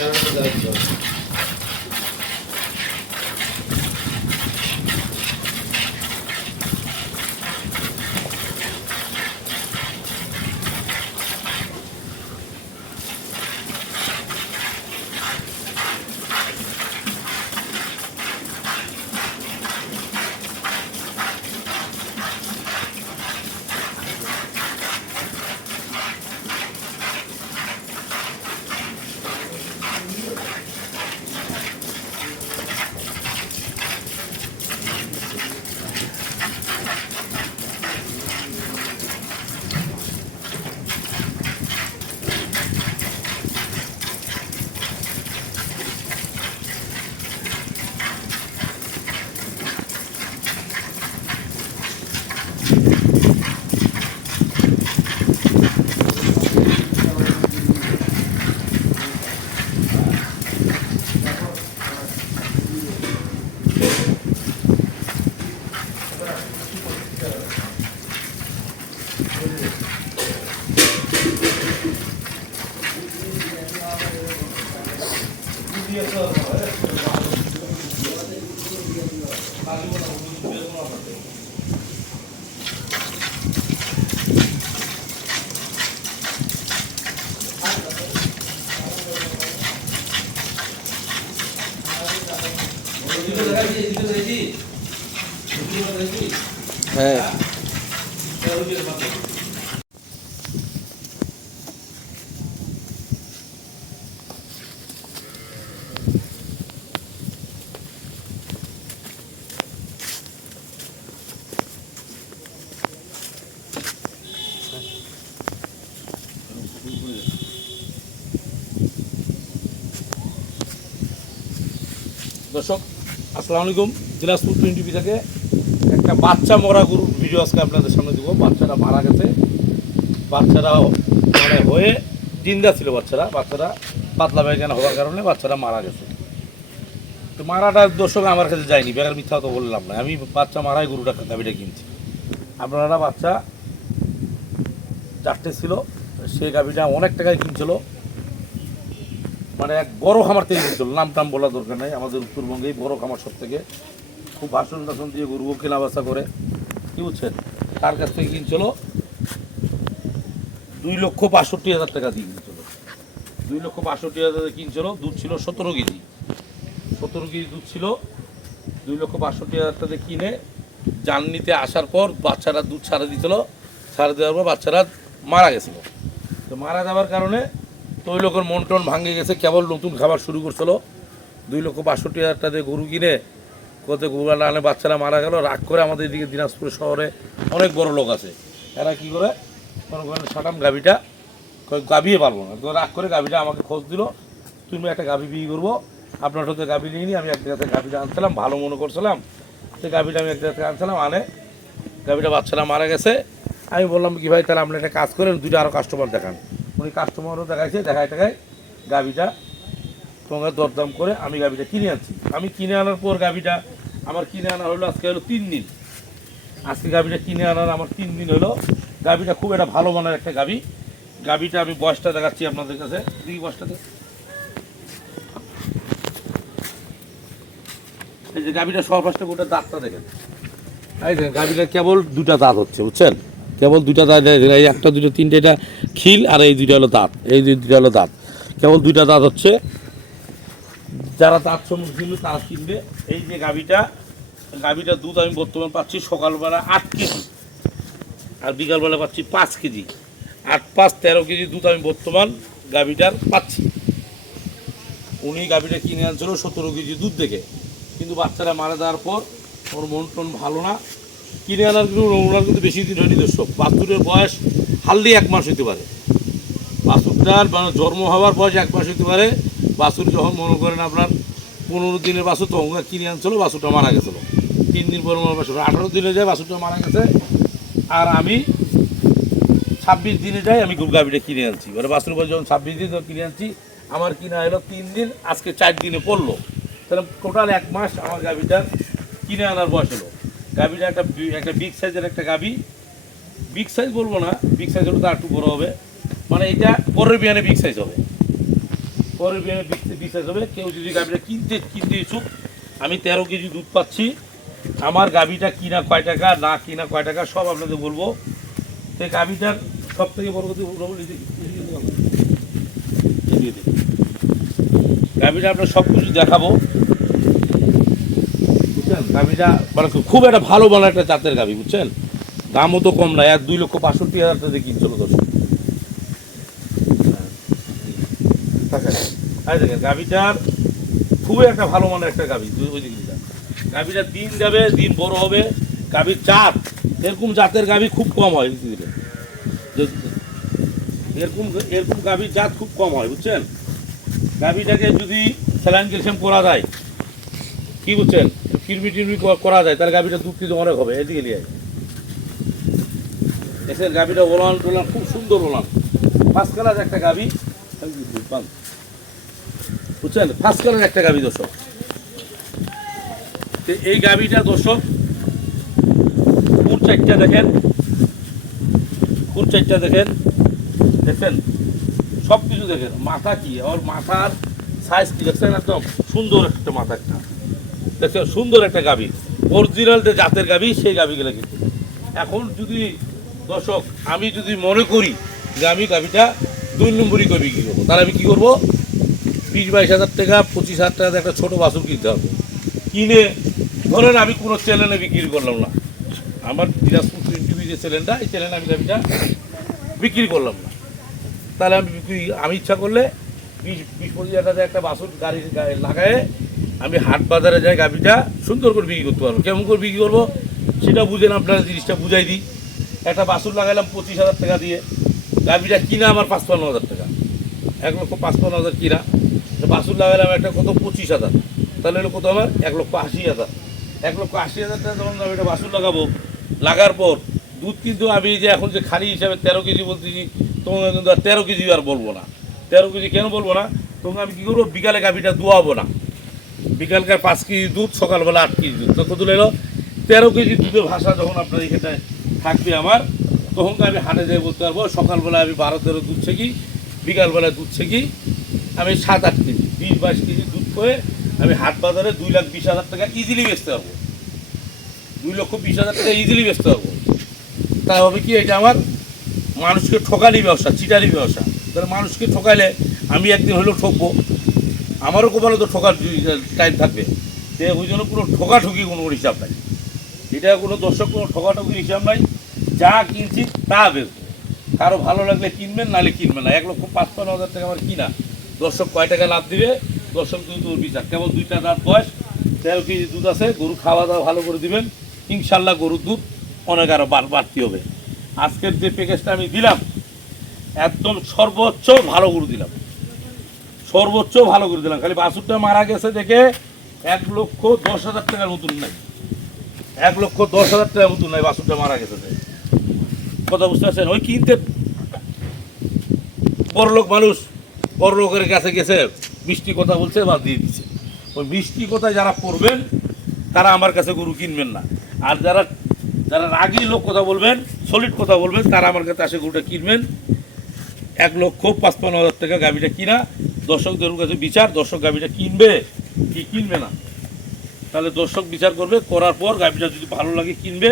হ্যাঁ দর্শক আসসালামু আলাইকুম। দিনাজপুর টিভি থেকে একটা বাচ্চা মরা গরুর ভিডিও আজকে আপনাদের সামনে দেবো। বাচ্চারা মারা গেছে, বাচ্চারা মানে হয়ে জিন্দা ছিল, বাচ্চারা পাতলা পায়খানা হওয়ার কারণে বাচ্চারা মারা গেছে। তো মারাটা দর্শক আমার কাছে যায়নি, বেকার মিথ্যা তো বললাম না, আমি বাচ্চা মারাই গরুটা গাভিটা কিনছি। আপনারা বাচ্চা 4টে ছিল, সেই গাভিটা অনেক টাকায় কিনছিল, মানে এক বড় খামার থেকে কিনছিল, নাম টাম বলার দরকার নাই, আমাদের উত্তরবঙ্গেই বড় খামার সব থেকে, খুব ভাষণ টাষণ দিয়ে গরুও কেনা বেচা করে, কি বুঝছেন। তার কাছ থেকে কিনছিল 2,65,000 টাকা দিয়ে কিনছিল, 2,65,000 কিনছিল। দুধ ছিল 17 কেজি, 17 কেজি দুধ ছিল। 2,65,000 টাকা কিনে জার্নিতে আসার পর বাচ্চারা দুধ ছাড়া দিয়েছিল, ছাড়া দেওয়ার পর বাচ্চারা মারা গেছিল। তো মারা যাওয়ার কারণে তো ওই লোকের মন টন ভাঙে গেছে, কেবল নতুন খাবার শুরু করছিল। 2,65,000 টাকা দিয়ে গরু কিনে কত গরু আনে, বাচ্চারা মারা গেল। রাগ করে আমাদের এদিকে দিনাজপুর শহরে অনেক বড় লোক আছে, এরা কী করে মনে করেন সাটাম গাভিটা গাভিয়ে পারবো না, তো রাগ করে গাভিটা আমাকে খোঁজ দিল, তুমি একটা গাভি বিয়ে করবো। আপনার সাথে গাভি নিয়ে নিই, আমি এক জায়গা থেকে গাভিটা আনছিলাম, ভালো মনে করছিলাম, সেই গাভিটা আমি এক জায়গা থেকে আনছিলাম, আনে গাভিটা বাচ্চারা মারা গেছে। আমি বললাম কি ভাই, তাহলে আপনি একটা কাজ করেন, দুইটা আরও কাস্টমার দেখান। উনি কাস্টমারও দেখাইছে, দেখায় গাভিটা তোমাকে দরদাম করে আমি গাভিটা কিনে আনছি। আমি কিনে আনার পর গাভিটা আমার কিনে আনা হলো আজকে হলো 3 দিন। আজকে গাভিটা কিনে আনার আমার 3 দিন হলো। গাভিটা খুব একটা ভালো মানের একটা গাভি। গাভিটা আমি বয়সটা দেখাচ্ছি আপনাদের কাছে, দিই বয়সটাতে। এই যে গাভিটা সব ফার্স্টে গোটা দাঁতটা দেখেন, এই দেখেন গাভিটা কেবল 2টা দাঁত হচ্ছে, বুঝছেন, কেবল 2টা দাঁত, এই একটা দুটো তিনটে, এটা খিল আর এই 2টা হলো দাঁত, এই 2টা হলো দাঁত, কেবল 2টা দাঁত হচ্ছে। যারা দাঁত সম্মুখীন তারা কিনবে। এই যে গাভিটার দুধ আমি বর্তমান পাচ্ছি সকালবেলা 8 কেজি আর বিকালবেলা পাচ্ছি 5 কেজি, 8-5 13 কেজি দুধ আমি বর্তমান গাভিটার পাচ্ছি। উনি গাভিটা কিনে আনছিল 17 কেজি দুধ দেখে, কিন্তু বাচ্চারা মারা যাওয়ার পর ওর মন টন ভালো না, কিনে আনার কিন্তু ওনার কিন্তু বেশি দিন হয়নি। দর্শক বাছুরের বয়স হালদি 1 মাস হতে পারে, বাছুরটার মানে জন্ম হওয়ার বয়স 1 মাস হতে পারে। বাছুর যখন মনে করেন আপনার 15 দিনের বাছুর, তখন কিনে আনছিল, বাছুরটা মারা গেছিলো। 3 দিন পর বাছুর 18 দিনে যায়, বাছুরটা মারা গেছে। আর আমি 26 দিনে যাই, আমি গাভিটা কিনে আনছি, মানে বাছুর বয়স যখন 26 দিন কিনে আনছি, আমার কিনা হলো 3 দিন, আজকে 4 দিনে পড়লো, তাহলে টোটাল 1 মাস আমার গাভিটার কিনে আনার বয়স হলো। গাভিটা একটা বিগ সাইজের একটা গাভি, বিগ সাইজ বলবো না, বিগ সাইজ হলো তো একটু বড়ো হবে, মানে এটা পরের বিয়ানে বিগ সাইজ হবে। পরে বিশ্বাস হবে। কেউ যদি গাভীটা কিনতে ইচ্ছুক, আমি 13 কেজি দুধ পাচ্ছি। আমার গাভীটা কিনা কয় টাকা, না কিনা কয় টাকা, সব আপনাদের বলবো। তো গাভীটার সব থেকে বড় কথা গাভীটা আপনার সব কিছু দেখাবো, বুঝছেন। গাভীটা মানে খুব একটা ভালো মানে একটা জাতের গাভী, বুঝছেন। দামও তো কম না, 2,65,000 টাকা দিয়ে কিনছিল দর্শক। দেখেন গাভীটার খুবই একটা ভালো মানের একটা গাভী। গাভীটার দিন যাবে, দিন বড় হবে। গাভীর জাত এরকম জাতের গাভী খুব কম হয়, এরকম এরকম গাভীর জাত খুব কম হয়, বুঝছেন। গাভীটাকে যদি স্যালাইন ক্যালসিয়াম করা যায়, কি বুঝছেন, কিরমি করা যায়, তাহলে গাভীটা দুধ কিন্তু অনেক হবে। এদিকে নিয়ে দেখেন গাভীটা ওলান টোলান খুব সুন্দর ওলান, ফার্স্ট কালার একটা গাভী, বুঝছেন, ফার্স্ট কালার একটা গাভী দর্শক। এই গাভীটা দর্শক পুর চারটা দেখেন, পুর চারটা দেখেন, দেখছেন সব কিছু দেখেন। মাথা কি, ওর মাথার সাইজ কি দেখছেন, একদম সুন্দর একটা মাথা, একটা দেখছেন সুন্দর একটা গাভী, অরিজিনাল যে জাতের গাভী, সেই গাভীগুলো কিন্তু। এখন যদি দর্শক আমি যদি মনে করি যে আমি গাভীটা 2 নম্বরই করে বিক্রি করবো, তাহলে আমি কী করবো, 20-22 হাজার টাকা 25,000 টাকা একটা ছোটো বাছুর কিনতে হবে। কিনে ধরেন আমি কোনো চ্যানেলে বিক্রি করলাম না, আমার দিনাজপুর টিভি যে চ্যানেলটা, এই চ্যানেলে আমি গাভীটা বিক্রি করলাম না, তাহলে আমি ইচ্ছা করলে 20-25,000 টাকা একটা বাছুর গাড়ি লাগায়ে আমি হাট বাজারে যাই, গাভীটা সুন্দর করে বিক্রি করতে পারবো। কেমন করে বিক্রি করবো সেটা বুঝেন, আপনারা জিনিসটা বুঝাই দিই। একটা বাছুর লাগাইলাম 25,000 টাকা দিয়ে, গাভীটা কিনা আমার 55,000 টাকা, 1,55,000 কিনা। বাছুর লাগাইলাম একটা কত 25,000, তাহলে হলো কত আমার 1,80,000। 1,80,000 টাকা যখন আমি একটা বাছুর লাগাবো, লাগার পর দুধ কিন্তু আমি যে এখন যে খালি হিসাবে 13 কেজি বলতেছি, তোমাকে কিন্তু আর 13 কেজি আর বলবো না। 13 কেজি কেন বলবো না, তোমাকে আমি কী করবো, বিকালে গাভীটা দোয়াবো না। বিকালকার 5 কেজি দুধ, সকালবেলা 8 কেজি দুধ, তো কত এলো 13 কেজি দুধের ভাষা যখন আপনার এখানে থাকবে আমার, তখন আমি হাটে যাই বলতে পারবো সকালবেলা আমি 12-13 দুধ ছেঁকি, বিকালবেলা দুধ ছেঁকি আমি 7-8 কেজি, 20-22 কেজি দুধ করে আমি হাট বাজারে 2,20,000 টাকা ইজিলি বেচতে পারবো। 2,20,000 টাকা ইজিলি বেচতে পারবো। তা হবে কি, এটা আমার মানুষকে ঠকালি ব্যবসা, চিটারি ব্যবসা। তাহলে মানুষকে ঠকাইলে আমি একদিন হলেও ঠকবো, আমারও কপালে তো ঠকার টাইম থাকবে। সে ওই জন্য কোনো ঠকাঠকি কোনো হিসাব নাই, এটা কোনো দর্শক কোনো ঠকাঠকির হিসাব নাই। যা কিনছি তা বেচবো, কারো ভালো লাগলে কিনবেন, নাহলে কিনবেন না। 1,55,000 টাকা আমার কিনা, দর্শক কয় টাকা লাভ দিবে, দর্শক কিন্তু তোর বিচার। কেবল 2টা দাঁত বয়স, 13 কেজি দুধ আছে, গরু খাওয়া দাওয়া ভালো করে দিবেন, ইনশাল্লাহ গরুর দুধ অনেক আরও বাড়তি হবে। আজকের যে প্যাকেজটা আমি দিলাম, একদম সর্বোচ্চ ভালো গরু দিলাম, সর্বোচ্চ ভালো করে দিলাম। খালি বাছুরটা মারা গেছে দেখে 1,10,000 টাকার মতন নাই, 1,10,000 টাকার মতন নাই, বাছুরটা মারা গেছে। কথা বুঝতে পারছেন, ওই কিনতে বড়লোক মানুষ বড়লোকের কাছে গেছে, মিষ্টি কথা বলছে বা দিয়ে দিচ্ছে। ওই মিষ্টি কথা যারা পড়বেন তারা আমার কাছে গরু কিনবেন না, আর যারা যারা রাগী লোক কথা বলবেন, সলিড কথা বলবেন, তারা আমার কাছে আসে গরুটা কিনবেন। 1,55,000 টাকা গাভীটা কিনা, দর্শকদের কাছে বিচার, দর্শক গাভীটা কিনবে কি কিনবে না, তাহলে দর্শক বিচার করবে, করার পর গাভীটা যদি ভালো লাগে কিনবে,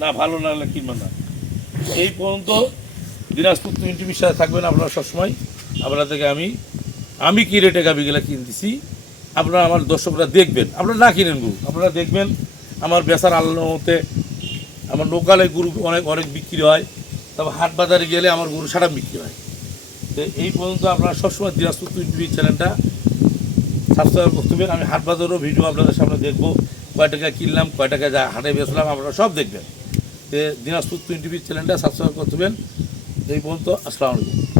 না ভালো না লাগলে কিনবে না। এই পর্যন্ত দিনাজপুর টিভির সাথে থাকবেন আপনারা সবসময়। আপনাদেরকে আমি কি রেটে গাভীগুলা কিনতেছি আপনারা আমার দর্শকরা দেখবেন, আপনারা না কিনেন গরু, আপনারা দেখবেন আমার বেচার আল্লাহতে আমার লোকালে গরু অনেক বিক্রি হয়, তবে হাট বাজারে গেলে আমার গরু সারা বিক্রি হয়। তো এই পর্যন্ত আপনারা সবসময় দিনাজপুর টিভি চ্যানেলটা সাবস্ক্রাইব করতেবেন। আমি হাট বাজারেরও ভিডিও আপনাদের সামনে দেখবো, কয় টাকা কিনলাম, কয় টাকা হাটে বেচলাম, আপনারা সব দেখবেন। দিনাজপুর টিভি চ্যানেলটা সাবস্ক্রাইব করতেবেন। এই পর্যন্ত, আসসালামু আলাইকুম।